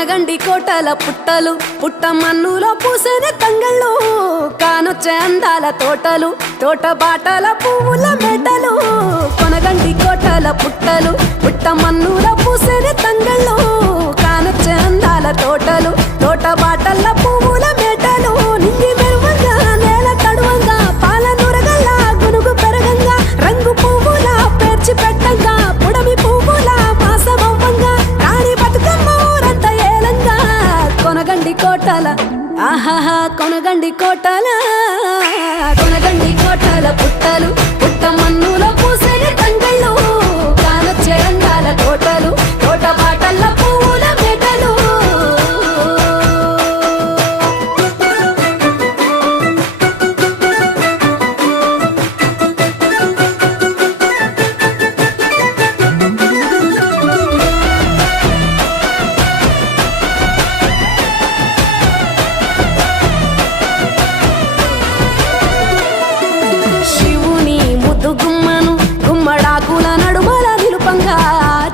కొనగండి కోటల పుట్టలు పుట్ట మన్నులో పూసిన తంగళ్ళు కానొచ్చే అందాల తోటలు తోట బాటల పువ్వుల మెడలు కొనగండి కోటల పుట్టలు పుట్ట మన్నులో పూసిన తంగళ్ళు కానొచ్చే అందాల తోటలు తోట బాటల పువ్వుల మెడలు నింగి మెరువంగా నేల తడువంగా పాల నురగల్లా గునుగు పెరగంగా రంగు పువ్వుల పేర్చి పెట్టంగా పుడమి పువ్వుల మాసమవ్వంగా రాణి బతుకమ్మ ఊరంతా ఏలంగా కొనగండి కోటల ఆహాహా కొనగండి కోటల కొనగండి కోటల పుట్టలు పుట్ట మన్నులో పూసిన తంగళ్ళు కానొచ్చే అందాల తోటలు తోట బాటల పువ్వుల మెడలు శివుని ముద్దు గుమ్మను గుమ్మడాకుల నడుమల నిలుపంగా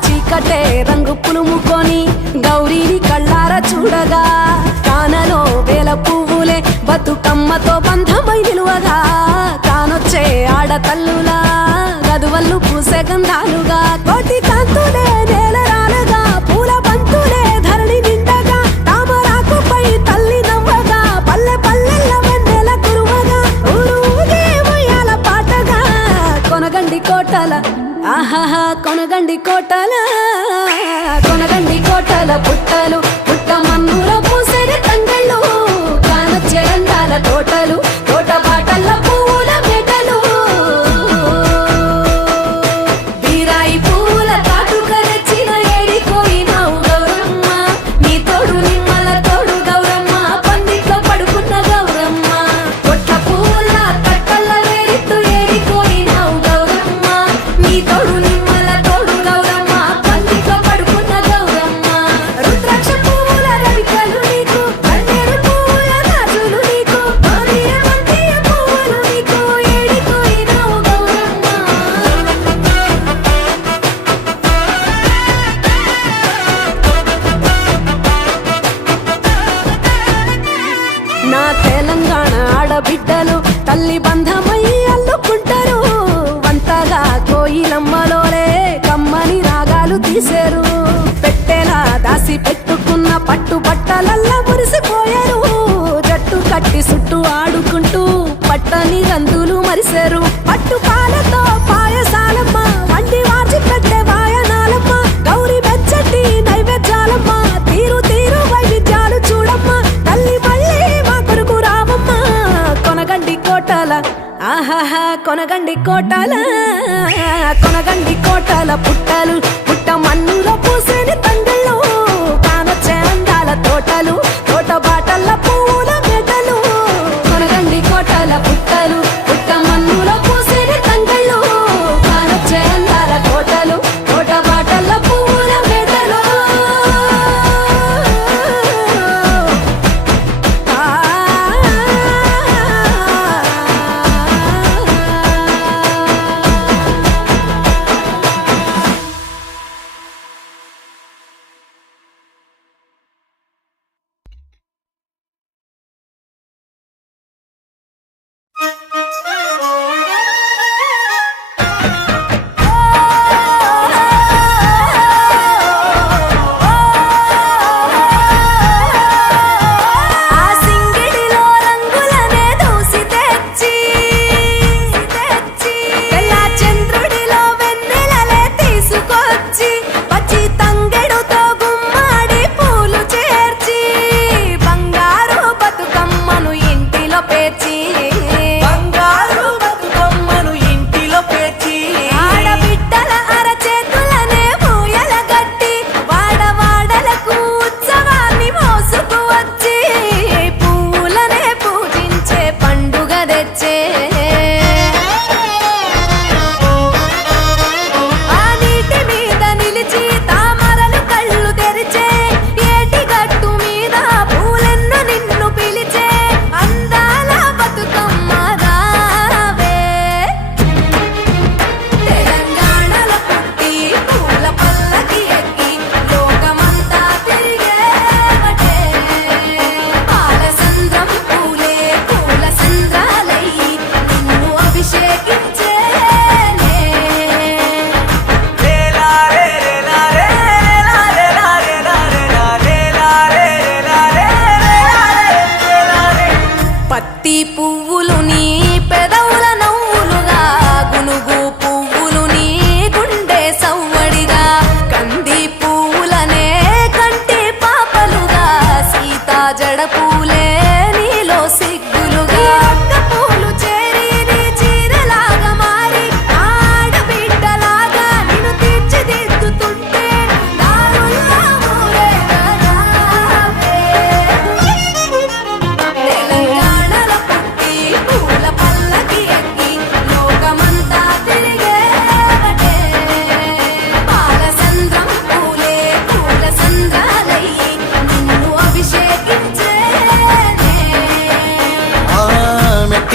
చీకటే రంగు పులుముకొని గౌరీని కళ్ళార చూడగా కానలో వేల పువ్వులే బతుకమ్మతో బంధమై నిలువగా కానొచ్చే ఆడతల్లులా గదువల్లు పూసే గంధాలుగా కోటి కాంతులే నేల రాలగా పూల బంతులే ధరణి నిండగా తామరాకుపై తల్లి నవ్వగా పల్లె పల్లెల్ల వెన్నెల కురువగా ఊరు ఊగే ఉయ్యాల పాటగా కొనగండి కోటల ఆహాహా కొనగండి కోటల కొనగండి కోటల పుట్టలు పుట్ట మన్నులో పూసిన తంగళ్ళు కానొచ్చే అందాల తోటలు తోట బాటల పువ్వుల మెడలు బీరాయి పువ్వుల తాటుక తెచ్చిన ఏడిపోయినావు గౌరమ్మ నీ తోడు నిమ్మల తోడు గౌరమ్మ పందిట్లో పడుకున్న గౌరమ్మ కొట్ల పువ్వుల కట్టల్ల వేరిత్తు ఏడిపోయినావు గౌరమ్మ నీ తోడు నిమ్మల తోడు గౌరమ్మ పందిట్లో పడుకున్న గౌరమ్మ రుద్రాక్ష పువ్వుల రవికలు నీకు కన్నేరు పువ్వుల గాజులు నీకు మల్లె పువ్వులు నీకు ఏడిపోయినావు గౌరమ్మ నా తెలంగాణ ఆడబిడ్డలు తల్లి బంధమై అల్లుకుంటారు వంతగా కోయిలమ్మలోనే కమ్మని రాగాలు తీశారు పెట్టేలా దాసి పెట్టుకున్న పట్టు బట్టలల్లా మురిసిపోయారు జట్టు కట్టి చుట్టూ ఆడుకుంటూ పట్టని గంతులు మరిశారు పట్టు పాలతో పాయసాలమ్మ వండి వాచి పెట్టే వాయనాలమ్మ గౌరీ మెచ్చటి నైవేద్యాలమ్మ తీరు తీరు వైవిధ్యాలు చూడమ్మ తల్లి మళ్ళీ మా కొరకు రావమ్మ కొనగండి కోటల ఆహాహా కొనగండి కోటల కొనగండి కోటల పుట్టలు పుట్ట మన్నులో పూసిన తంగళ్ళు కానొచ్చే అందాల తోటలు తోట బాటల పువ్వుల మెడలు కొనగండి కోటల పుట్టలు పుట్ట మన్నులో పూసిన తంగళ్ళు కానొచ్చే అందాల తోటలు తోట బాటల పువ్వుల మెడలు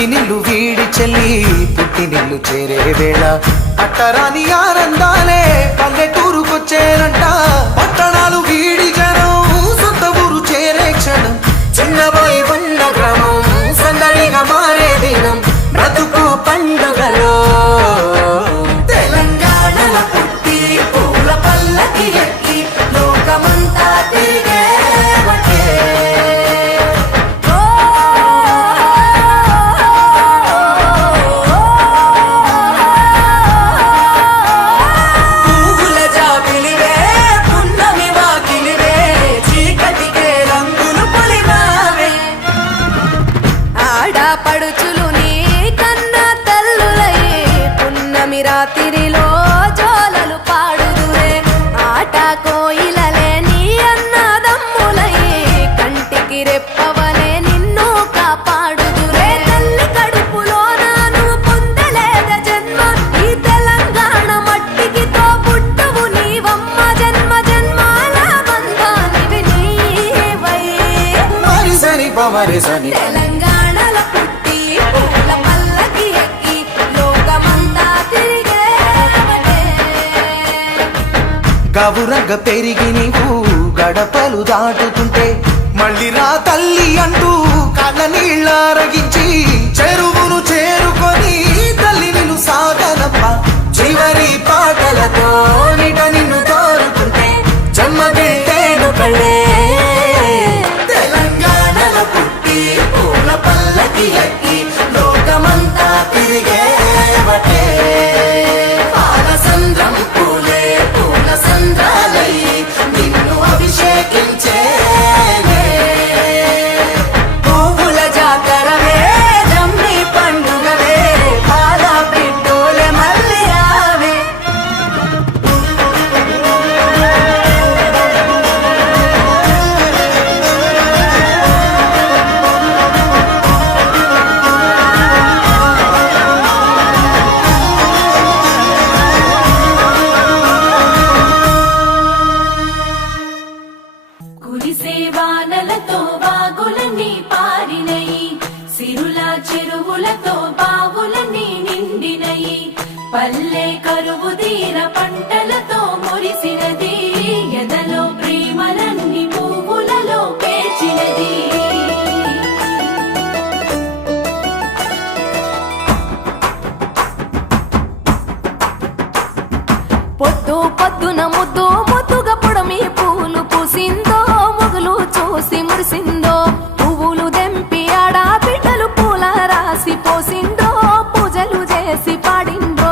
మెట్టినిల్లు వీడి చెల్లి పుట్టినిల్లు చేరే వేళ పట్టరాని ఆనందాలే పల్లెటూరుకొచ్చేనంట. పట్టణాలు వీడి జనం సొంత ఊరు చేరే క్షణం, చిన్నబోయి బండ గ్రామం సందడిగా మారే దినం, బ్రతుకు పండుగలో తెలంగాణల పుట్టి పూల పల్లకి ఎక్కి లోకమంతా తిరిగే పడుచులు నీ కన్న తల్లులయ్యే పున్నమి రాత్రిలో జోలలు పాడుదురే. ఆట కోయిలలే నీ అన్నదమ్ములయ్యే కంటికి రెప్పవలే నిన్ను కాపాడుదురే. తల్లి కడుపులో నాను పొందలేద జన్మ, ఈ తెలంగాణ మట్టికి తో పుట్టవు నీవమ్మ. జన్మ జన్మాల బంధానివి నీవై మరిసని పమరిసని తెలంగాణల పుట్టి పూల పల్లకి ఎక్కి లోకమంతా తిరిగేవటే. గవురగ పెరిగి నీవు గడపలు దాటుతుంటే మళ్ళీ రా తల్లి అంటూ కళ్ళ నీళ్ళరగించి చెరువును చేరుకొని తల్లి నిన్ను సాగనప్ప. చివరి పాటలతో నిట నిన్ను తోరుకుంటే జన్మదిట్టేను కళ్ళే. తెలంగాణల పుట్టి పూల పల్లకి ఎక్కి లోకమంతా తిరిగేవటే. పాలసంద్రం పూలే పూల సంద్రాలై నిన్ను అభిషేకించేనే. పువ్వుల జాతరవే జమ్మి పండుగవే పాల పిట్టోలే మళ్ళీ రావే. కురిసే వానలతో వాగులన్నీ పారినయి, సిరుల చెరువులతో బావులన్నీ నిండినయి. పల్లె కరువు తీర పంటలతో మురిసినది, ఎదలో ప్రేమలన్నీ పువ్వులలో పేర్చినది. పొద్దు పొద్దున ముద్దు ముద్దుగా పొడమి పూలు పూసిందో, మొగులు చూసి మురిసిందో. పువ్వులు దెంపి ఆడా బిడ్డలు పూల రాసి పోసిందో, పూజలు చేసి పాడిందో.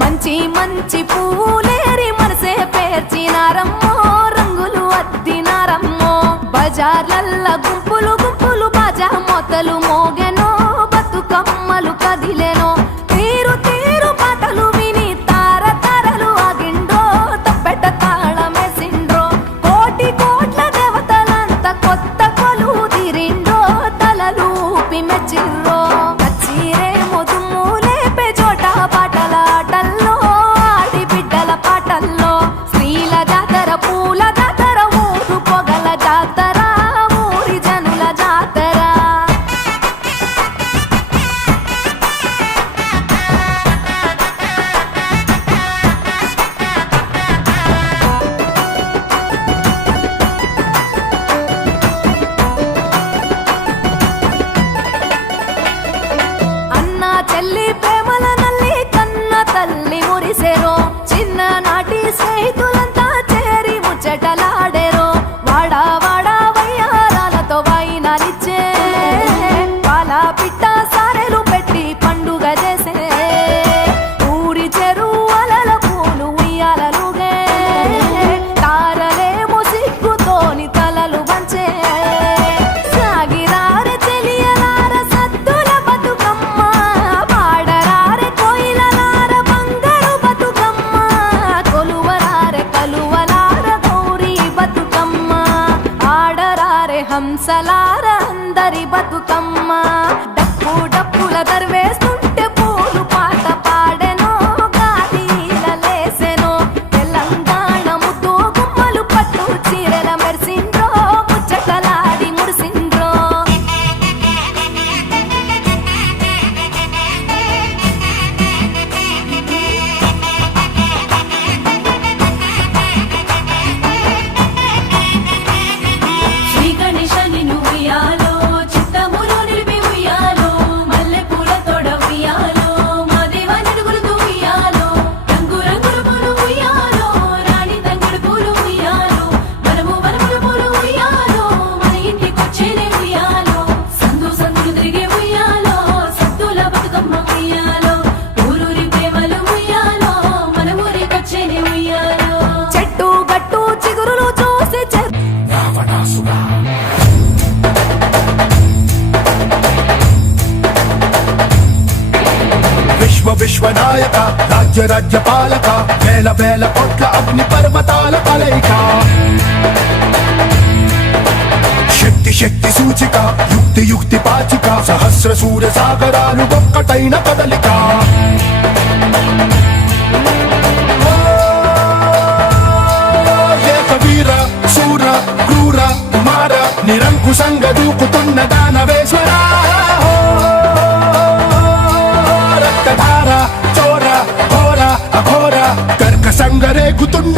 మంచి మంచి పువ్వులేరి మనసే పేర్చినారమ్మో, రంగులు అద్దినారమ్మో. బజార్లల్ల గుంపులు గుంపులు బాజా మొతలు మోగెనో, బతుకమ్మలు కదిలెనో. తీరు తీరు పాటలు విని తార తారలు ఆగిండ్రో, తప్పెట తాళమేసిండ్రో. కోటి కోట్ల దేవతలంతా కొత్త కొలువు తీరిండ్రో, తలలూపి మెచ్చిర్రో. కచ్చిరేమో దుమ్ము లేపే చోట పాటల ఆటల్లో, ఆడి బిడ్డల పాటల్లో. స్త్రీల జాతర పూల జాతర ఊరు పొగల జాతర, ఊరి జనుల జాతర. అన్న చెల్లి ప్రేమల నల్లి కన్న తల్లి మురిసెరో. చిన్ననాటి స్నేహితులంతా చేరి ముచ్చటలాడెరో. వాడా వాడా వయ్యారాలతో వైనాలిచ్చే, పాల పిట్ట సారెలు పెట్టి పండుగ చేసే. ఊరి చెరువుల పూలు ఉయ్యాలలుగే, తారలేమో సిగ్గుతోని తలలు వంచే. సాగిరారె చెలియలార సద్దుల బతుకమ్మ, పాడరారె కోయిలలార బంగారు బతుకమ్మ. కొలువరారె కలువలార గౌరీ బతుకమ్మ, ఆడరారె హంసలార అందరి బతుకమ్మ. డప్పు డప్పుల దర్వేస్తుంటే పూలు పాట పాడెనో, గాలిల లేసెనో. తెలంగాణ ముద్దు గుమ్మలు పట్టు చీరల మెరిసిండ్రో, ముచ్చటలాడి నాయక రాజ్య రాజ్య పాలక వేల వేల కోట్ల అగ్ని పర్వతాల కలయిక శక్తి శక్తి సూచిక యుక్తి యుక్తి పాచిక సహస్ర సూర్య సాగరాలు ఒక్కటైన కదలిక ఏకవీర శూర క్రూర కుమార నిరంకుశంగా దూకుతున్న దానవేశ్వర రక్తధార చోర ఘోర అఘోర కర్కశంగ రేగుతున్న